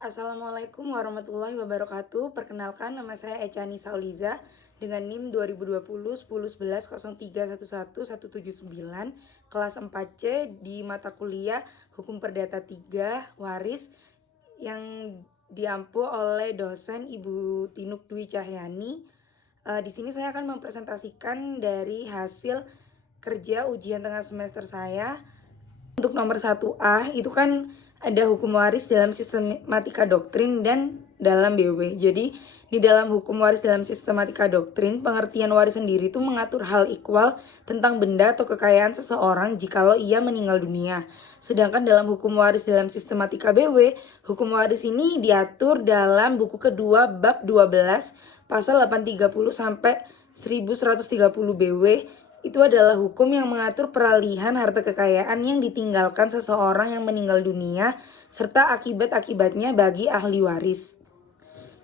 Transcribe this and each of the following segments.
Assalamualaikum warahmatullahi wabarakatuh. Perkenalkan, nama saya Echani Sauliza dengan NIM 2020 10 11 03 11 179 kelas 4C di mata kuliah Hukum Perdata 3 Waris yang diampu oleh dosen Ibu Tinuk Dwi Cahyani. Di sini saya akan mempresentasikan dari hasil kerja ujian tengah semester saya. Untuk nomor 1A itu kan ada hukum waris dalam sistematika doktrin dan dalam BW. Jadi di dalam hukum waris dalam sistematika doktrin, pengertian waris sendiri itu mengatur hal ikhwal tentang benda atau kekayaan seseorang jikalau ia meninggal dunia. Sedangkan dalam hukum waris dalam sistematika BW, hukum waris ini diatur dalam buku kedua bab 12 pasal 830 sampai 1130 BW. Itu adalah hukum yang mengatur peralihan harta kekayaan yang ditinggalkan seseorang yang meninggal dunia serta akibat-akibatnya bagi ahli waris.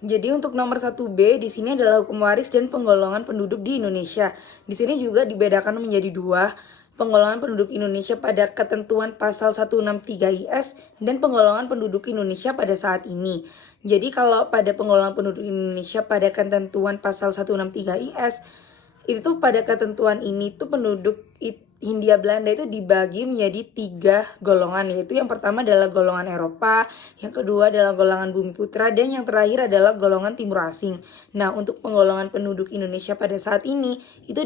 Jadi untuk nomor 1B di sini adalah hukum waris dan penggolongan penduduk di Indonesia. Di sini juga dibedakan menjadi dua, penggolongan penduduk Indonesia pada ketentuan pasal 163 IS dan penggolongan penduduk Indonesia pada saat ini. Jadi kalau pada penggolongan penduduk Indonesia pada ketentuan pasal 163 IS itu pada ketentuan ini tuh penduduk Hindia Belanda itu dibagi menjadi 3 golongan, yaitu yang pertama adalah golongan Eropa, yang kedua adalah golongan Bumi Putra, dan yang terakhir adalah golongan Timur Asing. Nah, untuk penggolongan penduduk Indonesia pada saat ini itu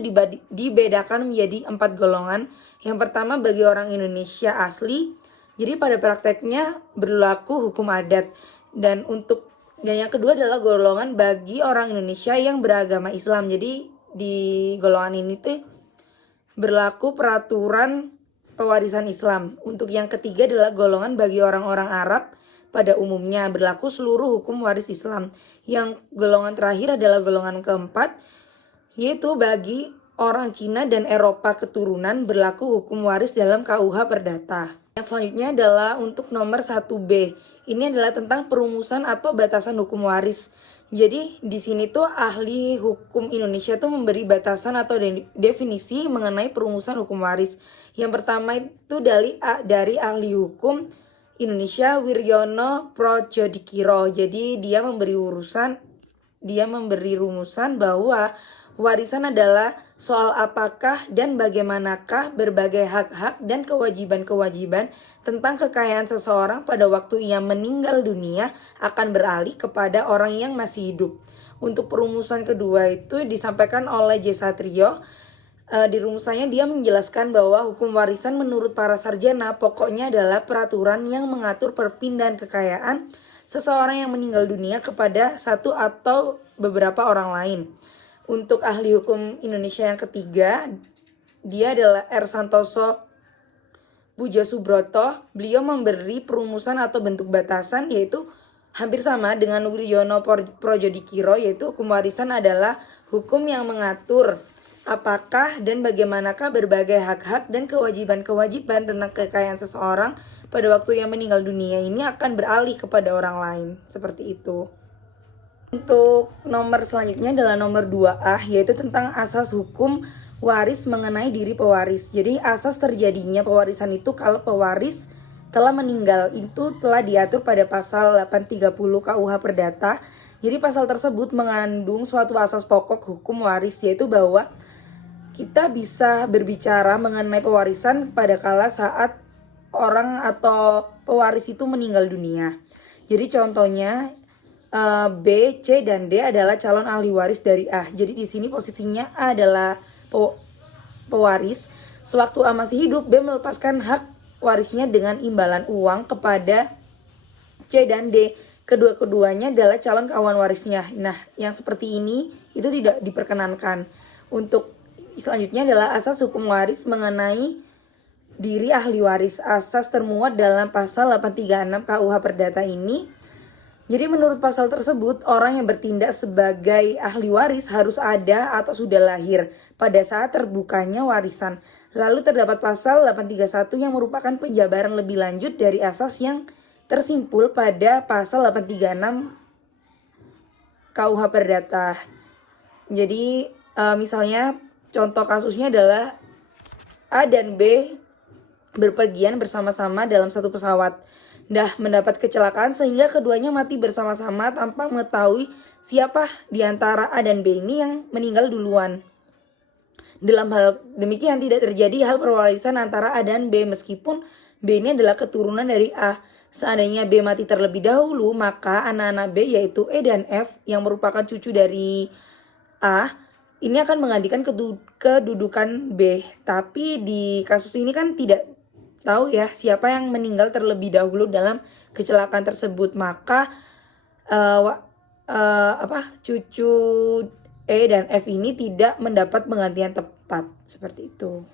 dibedakan menjadi 4 golongan. Yang pertama bagi orang Indonesia asli, jadi pada prakteknya berlaku hukum adat. Dan yang kedua adalah golongan bagi orang Indonesia yang beragama Islam. Jadi di golongan ini tuh berlaku peraturan pewarisan Islam. Untuk yang ketiga adalah golongan bagi orang-orang Arab pada umumnya, berlaku seluruh hukum waris Islam. Yang golongan terakhir adalah golongan keempat, yaitu bagi orang Cina dan Eropa keturunan, berlaku hukum waris dalam KUH Perdata. Yang selanjutnya adalah untuk nomor 1B. Ini adalah tentang perumusan atau batasan hukum waris. Jadi di sini tuh ahli hukum Indonesia tuh memberi batasan atau definisi mengenai perumusan hukum waris. Yang pertama itu dari ahli hukum Indonesia Wiryono Projodikiro. Jadi dia memberi rumusan bahwa warisan adalah soal apakah dan bagaimanakah berbagai hak-hak dan kewajiban-kewajiban tentang kekayaan seseorang pada waktu ia meninggal dunia akan beralih kepada orang yang masih hidup. Untuk perumusan kedua itu disampaikan oleh J. Satrio. Di rumusannya dia menjelaskan bahwa hukum warisan menurut para sarjana pokoknya adalah peraturan yang mengatur perpindahan kekayaan seseorang yang meninggal dunia kepada satu atau beberapa orang lain. Untuk ahli hukum Indonesia yang ketiga, dia adalah R. Santoso Pujo Subroto. Beliau memberi perumusan atau bentuk batasan yaitu hampir sama dengan Wiryono Projodikiro, yaitu hukum warisan adalah hukum yang mengatur apakah dan bagaimanakah berbagai hak-hak dan kewajiban-kewajiban tentang kekayaan seseorang pada waktu yang meninggal dunia ini akan beralih kepada orang lain. Seperti itu. Untuk nomor selanjutnya adalah nomor 2A, yaitu tentang asas hukum waris mengenai diri pewaris. Jadi asas terjadinya pewarisan itu kalau pewaris telah meninggal itu telah diatur pada pasal 830 KUH Perdata. Jadi pasal tersebut mengandung suatu asas pokok hukum waris, yaitu bahwa kita bisa berbicara mengenai pewarisan pada kala saat orang atau pewaris itu meninggal dunia. Jadi contohnya B, C, dan D adalah calon ahli waris dari A. Jadi di sini posisinya A adalah pewaris. Sewaktu A masih hidup, B melepaskan hak warisnya dengan imbalan uang kepada C dan D. Kedua-keduanya adalah calon kawan warisnya. Nah, yang seperti ini itu tidak diperkenankan. Untuk selanjutnya adalah asas hukum waris mengenai diri ahli waris. Asas termuat dalam pasal 836 KUH Perdata ini. Jadi menurut pasal tersebut, orang yang bertindak sebagai ahli waris harus ada atau sudah lahir pada saat terbukanya warisan. Lalu terdapat pasal 831 yang merupakan penjabaran lebih lanjut dari asas yang tersimpul pada pasal 836 KUH Perdata. Jadi misalnya contoh kasusnya adalah A dan B berpergian bersama-sama dalam satu pesawat. mendapat kecelakaan sehingga keduanya mati bersama-sama tanpa mengetahui siapa di antara A dan B ini yang meninggal duluan. Dalam hal demikian tidak terjadi hal perwarisan antara A dan B meskipun B ini adalah keturunan dari A. Seandainya B mati terlebih dahulu, maka anak-anak B yaitu E dan F yang merupakan cucu dari A ini akan menggantikan kedudukan B. Tapi di kasus ini kan tidak tahu ya siapa yang meninggal terlebih dahulu dalam kecelakaan tersebut. Maka cucu E dan F ini tidak mendapat penggantian tepat seperti itu.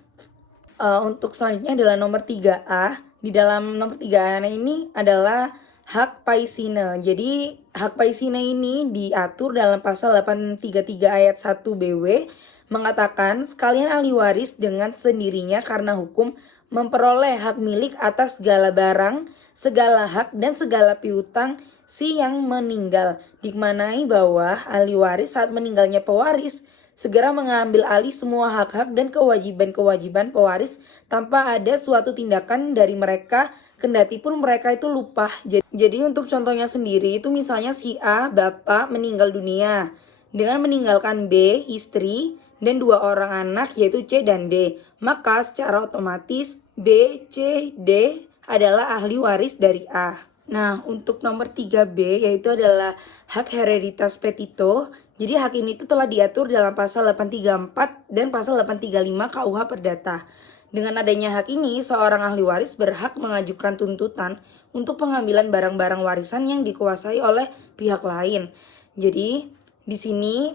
Untuk selanjutnya adalah nomor 3A. Di dalam nomor 3A ini adalah hak paisine. Jadi hak paisine ini diatur dalam pasal 833 ayat 1 BW mengatakan sekalian ahli waris dengan sendirinya karena hukum memperoleh hak milik atas segala barang, segala hak dan segala piutang si yang meninggal. Dimaknai bahwa ahli waris saat meninggalnya pewaris segera mengambil alih semua hak-hak dan kewajiban-kewajiban pewaris tanpa ada suatu tindakan dari mereka kendati pun mereka itu lupa. Jadi untuk contohnya sendiri itu misalnya si A, bapak meninggal dunia dengan meninggalkan B, istri, dan 2 orang anak yaitu C dan D. Maka secara otomatis B, C, D adalah ahli waris dari A. Nah untuk nomor 3B yaitu adalah hak hereditas petito. Jadi hak ini itu telah diatur dalam pasal 834 dan pasal 835 KUH Perdata. Dengan adanya hak ini, seorang ahli waris berhak mengajukan tuntutan untuk pengambilan barang-barang warisan yang dikuasai oleh pihak lain. Jadi, di sini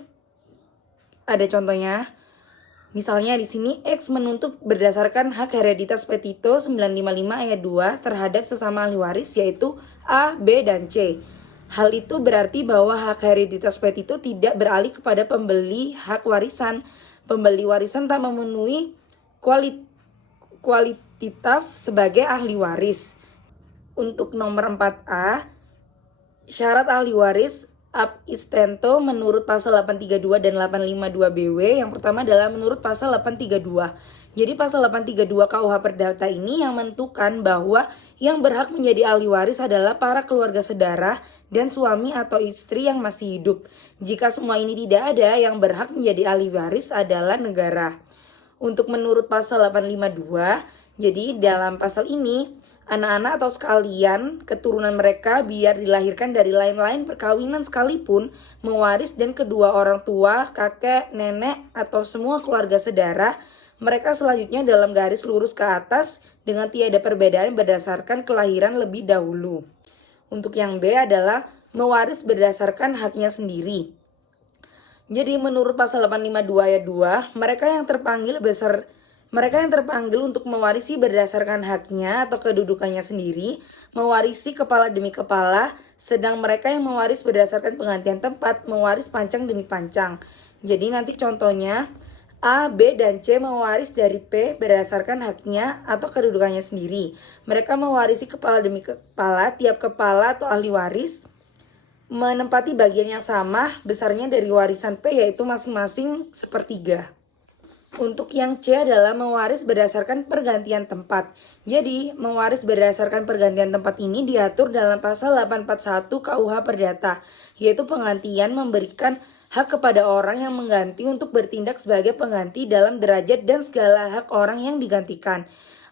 ada contohnya. Misalnya di sini X menuntut berdasarkan hak hereditas petito 955 ayat 2 terhadap sesama ahli waris yaitu A, B, dan C. Hal itu berarti bahwa hak hereditas petito tidak beralih kepada pembeli hak warisan. Pembeli warisan tak memenuhi kualitatif sebagai ahli waris. Untuk nomor 4A, syarat ahli waris ab istento menurut pasal 832 dan 852 BW. Yang pertama adalah menurut pasal 832. Jadi pasal 832 KUH Perdata ini yang menentukan bahwa yang berhak menjadi ahli waris adalah para keluarga sedarah dan suami atau istri yang masih hidup. Jika semua ini tidak ada, yang berhak menjadi ahli waris adalah negara. Untuk menurut pasal 852, jadi dalam pasal ini anak-anak atau sekalian keturunan mereka biar dilahirkan dari lain-lain perkawinan sekalipun mewaris dan kedua orang tua, kakek, nenek atau semua keluarga sedarah mereka selanjutnya dalam garis lurus ke atas dengan tiada perbedaan berdasarkan kelahiran lebih dahulu. Untuk yang B adalah mewaris berdasarkan haknya sendiri. Jadi menurut pasal 852 ayat 2, mereka yang terpanggil untuk mewarisi berdasarkan haknya atau kedudukannya sendiri, mewarisi kepala demi kepala, sedang mereka yang mewaris berdasarkan penggantian tempat, mewaris pancang demi pancang. Jadi nanti contohnya A, B, dan C mewaris dari P berdasarkan haknya atau kedudukannya sendiri. Mereka mewarisi kepala demi kepala, tiap kepala atau ahli waris menempati bagian yang sama besarnya dari warisan P yaitu masing-masing sepertiga. Untuk yang C adalah mewaris berdasarkan pergantian tempat. Jadi mewaris berdasarkan pergantian tempat ini diatur dalam pasal 841 KUH Perdata, yaitu penggantian memberikan hak kepada orang yang mengganti untuk bertindak sebagai pengganti dalam derajat dan segala hak orang yang digantikan.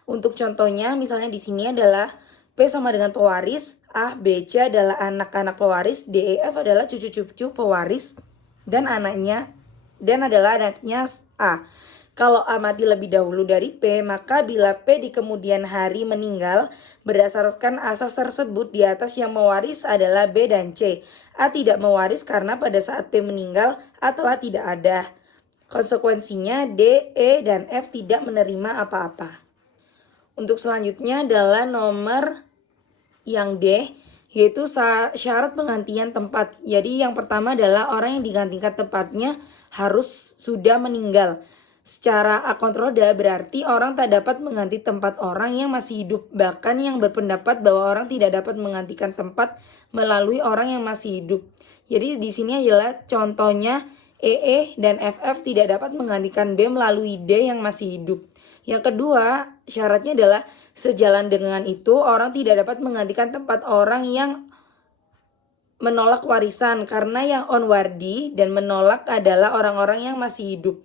Untuk contohnya misalnya di sini adalah P sama dengan pewaris, A, B, C adalah anak-anak pewaris, D, E, F adalah cucu-cucu pewaris dan anaknya adalah anaknya A. Kalau A mati lebih dahulu dari P, maka bila P di kemudian hari meninggal, berdasarkan asas tersebut di atas yang mewaris adalah B dan C. A tidak mewaris karena pada saat P meninggal, A telah tidak ada. Konsekuensinya D, E, dan F tidak menerima apa-apa. Untuk selanjutnya adalah nomor yang D, yaitu syarat penggantian tempat. Jadi yang pertama adalah orang yang digantikan tempatnya harus sudah meninggal. Secara akontroda berarti orang tak dapat mengganti tempat orang yang masih hidup. Bahkan yang berpendapat bahwa orang tidak dapat menggantikan tempat melalui orang yang masih hidup. Jadi di sini adalah contohnya EE dan FF tidak dapat menggantikan B melalui D yang masih hidup. Yang kedua syaratnya adalah Sejalan dengan itu, orang tidak dapat menggantikan tempat orang yang menolak warisan karena yang onwardi dan menolak adalah orang-orang yang masih hidup.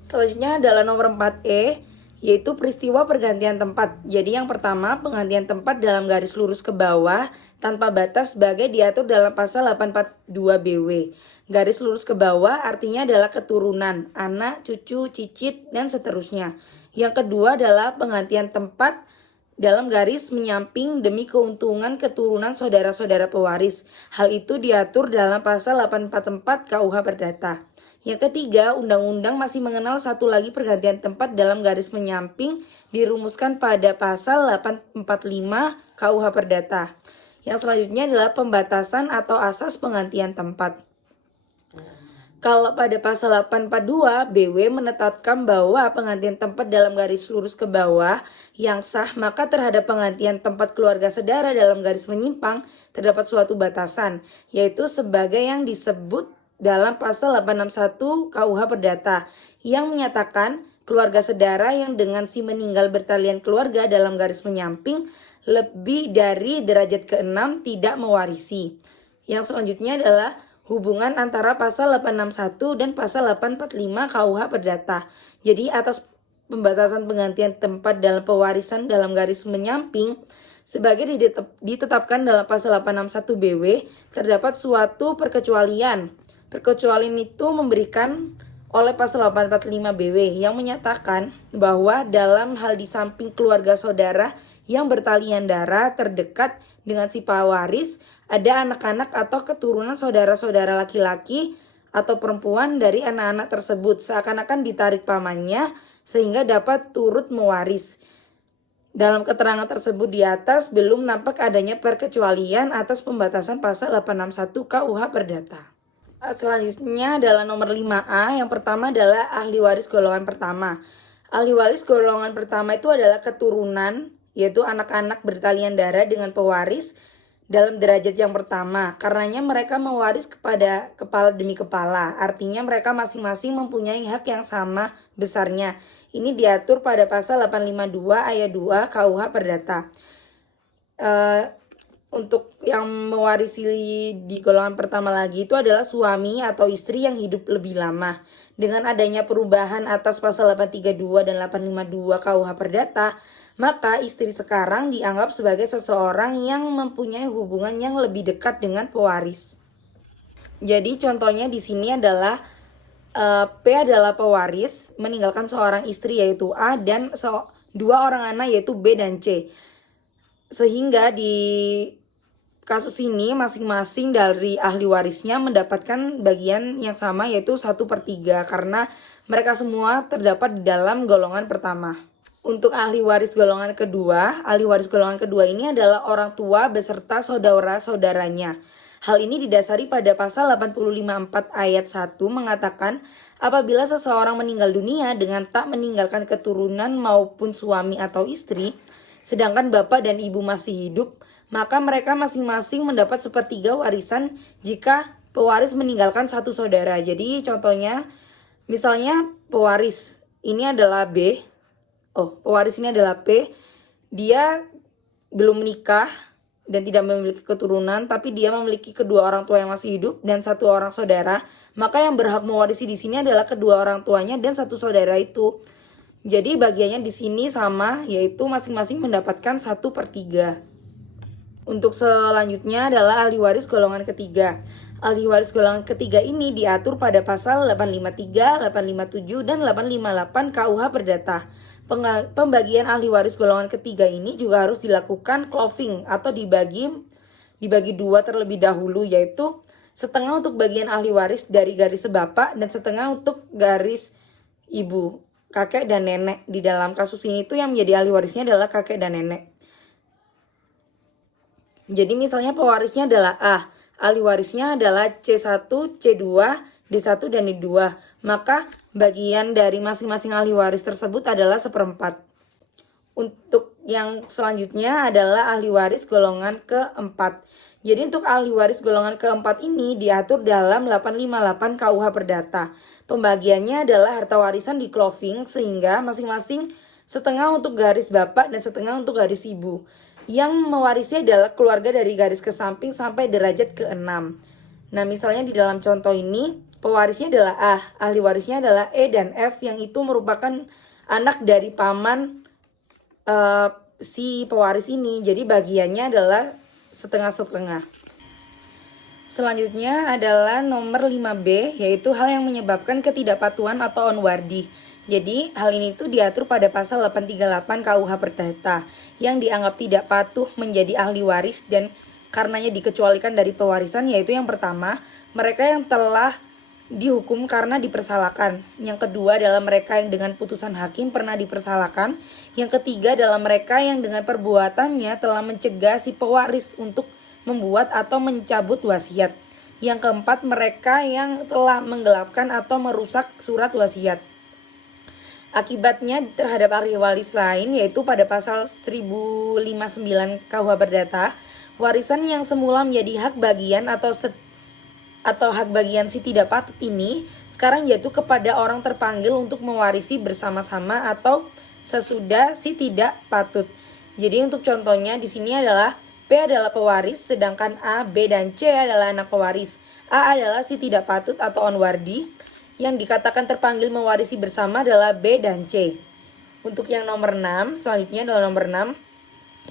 Selanjutnya adalah nomor 4E, yaitu peristiwa pergantian tempat. Jadi yang pertama, penggantian tempat dalam garis lurus ke bawah tanpa batas sebagai diatur dalam pasal 842 BW. Garis lurus ke bawah artinya adalah keturunan, anak, cucu, cicit, dan seterusnya. Yang kedua adalah penggantian tempat dalam garis menyamping demi keuntungan keturunan saudara-saudara pewaris. Hal itu diatur dalam pasal 844 KUH Perdata. Yang ketiga, undang-undang masih mengenal satu lagi pergantian tempat dalam garis menyamping dirumuskan pada pasal 845 KUH Perdata. Yang selanjutnya adalah pembatasan atau asas penggantian tempat. Kalau pada pasal 842 BW menetapkan bahwa penggantian tempat dalam garis lurus ke bawah yang sah, maka terhadap penggantian tempat keluarga saudara dalam garis menyimpang terdapat suatu batasan, yaitu sebagai yang disebut dalam pasal 861 KUH Perdata yang menyatakan keluarga saudara yang dengan si meninggal bertalian keluarga dalam garis menyamping lebih dari derajat ke-6 tidak mewarisi. Yang selanjutnya adalah hubungan antara pasal 861 dan pasal 845 KUH Perdata. Jadi atas pembatasan penggantian tempat dalam pewarisan dalam garis menyamping sebagai ditetapkan dalam pasal 861 BW terdapat suatu perkecualian. Perkecualian itu memberikan oleh pasal 845 BW yang menyatakan bahwa dalam hal di samping keluarga saudara yang bertalian darah terdekat dengan si pewaris, ada anak-anak atau keturunan saudara-saudara laki-laki atau perempuan dari anak-anak tersebut seakan-akan ditarik pamannya sehingga dapat turut mewaris. Dalam keterangan tersebut di atas belum nampak adanya perkecualian atas pembatasan pasal 861 KUH Perdata. Selanjutnya adalah nomor 5A. Yang pertama adalah ahli waris golongan pertama. Ahli waris golongan pertama itu adalah keturunan, yaitu anak-anak bertalian darah dengan pewaris dalam derajat yang pertama. Karenanya mereka mewaris kepada kepala demi kepala. Artinya mereka masing-masing mempunyai hak yang sama besarnya. Ini diatur pada pasal 852 ayat 2 KUH Perdata. Untuk yang mewarisi di golongan pertama lagi itu adalah suami atau istri yang hidup lebih lama. Dengan adanya perubahan atas pasal 832 dan 852 KUH Perdata, maka istri sekarang dianggap sebagai seseorang yang mempunyai hubungan yang lebih dekat dengan pewaris. Jadi contohnya di sini adalah P adalah pewaris meninggalkan seorang istri yaitu A dan dua orang anak yaitu B dan C. Sehingga di kasus ini masing-masing dari ahli warisnya mendapatkan bagian yang sama yaitu 1/3 karena mereka semua terdapat di dalam golongan pertama. Untuk ahli waris golongan kedua ini adalah orang tua beserta saudara-saudaranya. Hal ini didasari pada pasal 854 ayat 1 mengatakan apabila seseorang meninggal dunia dengan tak meninggalkan keturunan maupun suami atau istri, sedangkan bapak dan ibu masih hidup, maka mereka masing-masing mendapat 1/3 warisan jika pewaris meninggalkan satu saudara. Jadi contohnya misalnya pewaris ini adalah B. Pewaris ini adalah P. Dia belum menikah dan tidak memiliki keturunan, tapi dia memiliki kedua orang tua yang masih hidup dan satu orang saudara. Maka yang berhak mewarisi di sini adalah kedua orang tuanya dan satu saudara itu. Jadi bagiannya di sini sama, yaitu masing-masing mendapatkan 1/3. Untuk selanjutnya adalah ahli waris golongan ketiga. Ahli waris golongan ketiga ini diatur pada pasal 853, 857, dan 858 KUH Perdata. Pembagian ahli waris golongan ketiga ini juga harus dilakukan cloving atau dibagi dua terlebih dahulu, yaitu setengah untuk bagian ahli waris dari garis sebapak dan setengah untuk garis ibu, kakek dan nenek. Di dalam kasus ini tuh yang menjadi ahli warisnya adalah kakek dan nenek. Jadi misalnya pewarisnya adalah A, ahli warisnya adalah C1, C2, D1, dan D2. Maka bagian dari masing-masing ahli waris tersebut adalah 1/4. Untuk yang selanjutnya adalah ahli waris golongan keempat. Jadi untuk ahli waris golongan keempat ini diatur dalam 858 KUH Perdata. Pembagiannya adalah harta warisan di cloving sehingga masing-masing setengah untuk garis bapak dan setengah untuk garis ibu. Yang mewarisi adalah keluarga dari garis ke samping sampai derajat ke-6. Nah, misalnya di dalam contoh ini, pewarisnya adalah A, ahli warisnya adalah E dan F, yang itu merupakan anak dari paman si pewaris ini. Jadi bagiannya adalah setengah-setengah. Selanjutnya adalah nomor 5B, yaitu hal yang menyebabkan ketidakpatuhan atau onwardi. Jadi hal ini tuh diatur pada pasal 838 KUH Perdata yang dianggap tidak patuh menjadi ahli waris dan karenanya dikecualikan dari pewarisan, yaitu yang pertama, mereka yang telah dihukum karena dipersalahkan. Yang kedua adalah mereka yang dengan putusan hakim pernah dipersalahkan. Yang ketiga adalah mereka yang dengan perbuatannya telah mencegah si pewaris untuk membuat atau mencabut wasiat. Yang keempat, mereka yang telah menggelapkan atau merusak surat wasiat. Akibatnya terhadap ahli waris lain, yaitu pada pasal 1059 KUH Perdata, warisan yang semula menjadi hak bagian atau hak bagian si tidak patut ini sekarang jatuh kepada orang terpanggil untuk mewarisi bersama-sama atau sesudah si tidak patut. Jadi untuk contohnya di sini adalah P adalah pewaris, sedangkan A, B, dan C adalah anak pewaris. A adalah si tidak patut atau onwardi. Yang dikatakan terpanggil mewarisi bersama adalah B dan C. Untuk yang nomor 6, selanjutnya adalah nomor 6.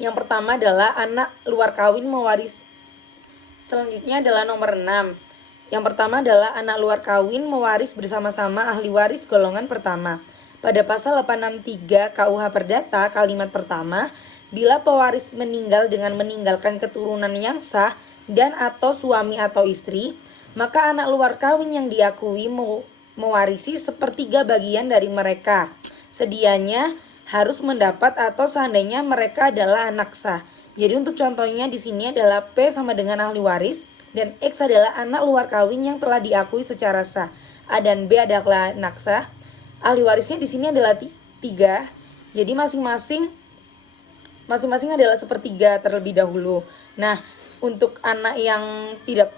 Yang pertama adalah anak luar kawin mewaris. Selanjutnya adalah nomor 6. Yang pertama adalah anak luar kawin mewaris bersama-sama ahli waris golongan pertama. Pada pasal 863 KUH Perdata kalimat pertama, bila pewaris meninggal dengan meninggalkan keturunan yang sah dan atau suami atau istri, maka anak luar kawin yang diakui mewarisi sepertiga bagian dari mereka. Sedianya harus mendapat atau seandainya mereka adalah anak sah. Jadi untuk contohnya di sini adalah P sama dengan ahli waris dan X adalah anak luar kawin yang telah diakui secara sah. A dan B adalah anak sah. Ahli warisnya di sini adalah 3. Jadi masing-masing adalah sepertiga terlebih dahulu. Nah, untuk anak yang tidak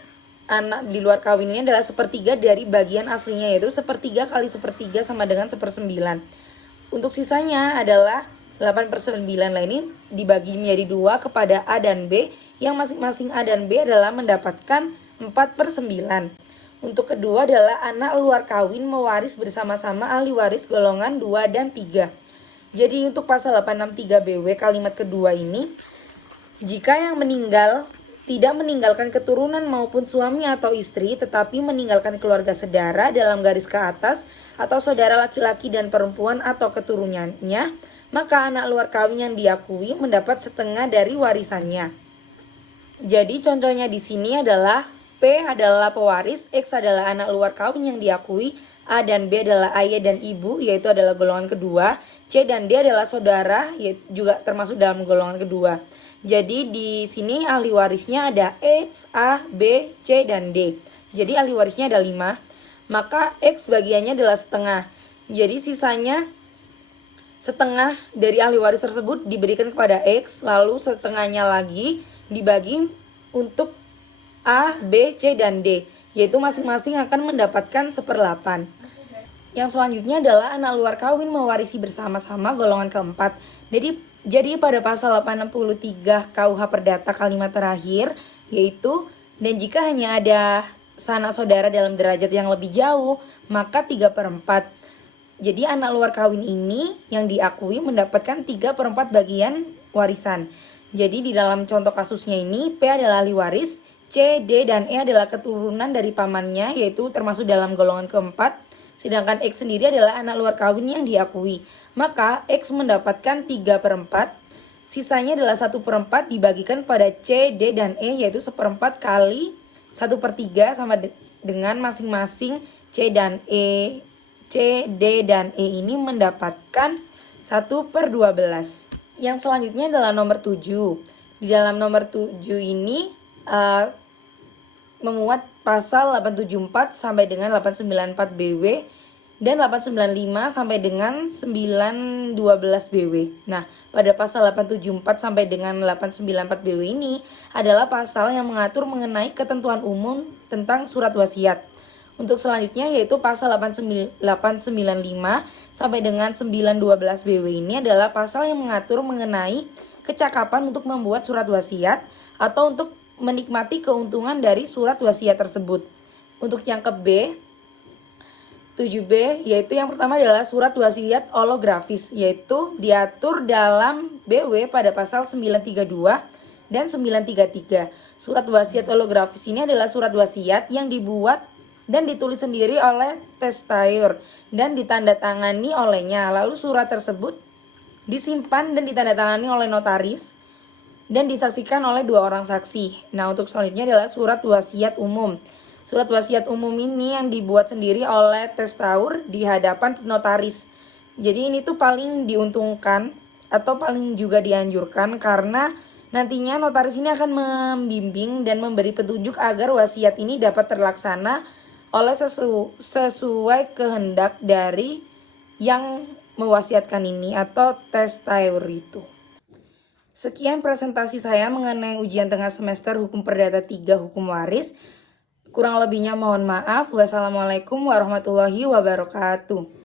anak di luar kawin ini adalah sepertiga dari bagian aslinya, yaitu sepertiga kali sepertiga sama dengan 1/9. Untuk sisanya adalah 8/9. Lah ini dibagi menjadi 2 kepada A dan B, yang masing-masing A dan B adalah mendapatkan 4/9. Untuk kedua adalah anak luar kawin mewaris bersama-sama ahli waris golongan 2 dan 3. Jadi untuk pasal 863 BW kalimat kedua ini, jika yang meninggal tidak meninggalkan keturunan maupun suami atau istri, tetapi meninggalkan keluarga saudara dalam garis ke atas atau saudara laki-laki dan perempuan atau keturunannya, maka anak luar kawin yang diakui mendapat setengah dari warisannya. Jadi contohnya di sini adalah P adalah pewaris, X adalah anak luar kawin yang diakui, A dan B adalah ayah dan ibu, yaitu adalah golongan kedua, C dan D adalah saudara, yaitu juga termasuk dalam golongan kedua. Jadi di sini ahli warisnya ada X, A, B, C, dan D. Jadi ahli warisnya ada 5. Maka X bagiannya adalah setengah. Jadi sisanya setengah dari ahli waris tersebut diberikan kepada X, lalu setengahnya lagi dibagi untuk A, B, C, dan D, yaitu masing-masing akan mendapatkan 1/8. Yang selanjutnya adalah anak luar kawin mewarisi bersama-sama golongan keempat. Jadi pada pasal 863 KUH Perdata kalimat terakhir, yaitu dan jika hanya ada sanak saudara dalam derajat yang lebih jauh, maka 3/4. Jadi anak luar kawin ini yang diakui mendapatkan 3/4 bagian warisan. Jadi di dalam contoh kasusnya ini, P adalah ahli waris, C, D, dan E adalah keturunan dari pamannya, yaitu termasuk dalam golongan keempat. Sedangkan X sendiri adalah anak luar kawin yang diakui. Maka X mendapatkan 3/4. Sisanya adalah 1/4 dibagikan pada C, D, dan E, yaitu 1/4 kali 1/3 sama dengan masing-masing C dan E. C, D, dan E ini mendapatkan 1/12. Yang selanjutnya adalah nomor 7. Di dalam nomor 7 ini memuat pasal 874 sampai dengan 894 BW dan 895 sampai dengan 912 BW. Nah, pada pasal 874 sampai dengan 894 BW ini adalah pasal yang mengatur mengenai ketentuan umum tentang surat wasiat. Untuk selanjutnya yaitu pasal 895 sampai dengan 912 BW ini adalah pasal yang mengatur mengenai kecakapan untuk membuat surat wasiat atau untuk menikmati keuntungan dari surat wasiat tersebut. Untuk yang ke B, 7B, yaitu yang pertama adalah surat wasiat holografis, yaitu diatur dalam BW pada pasal 932 dan 933. Surat wasiat holografis ini adalah surat wasiat yang dibuat dan ditulis sendiri oleh testator dan ditandatangani olehnya. Lalu surat tersebut disimpan dan ditandatangani oleh notaris dan disaksikan oleh 2 orang saksi. Nah, untuk selanjutnya adalah surat wasiat umum. Surat wasiat umum ini yang dibuat sendiri oleh testator di hadapan notaris. Jadi ini tuh paling diuntungkan atau paling juga dianjurkan karena nantinya notaris ini akan membimbing dan memberi petunjuk agar wasiat ini dapat terlaksana oleh sesuai kehendak dari yang mewasiatkan ini atau testator itu. Sekian presentasi saya mengenai ujian tengah semester Hukum Perdata 3 Hukum Waris. Kurang lebihnya mohon maaf. Wassalamualaikum warahmatullahi wabarakatuh.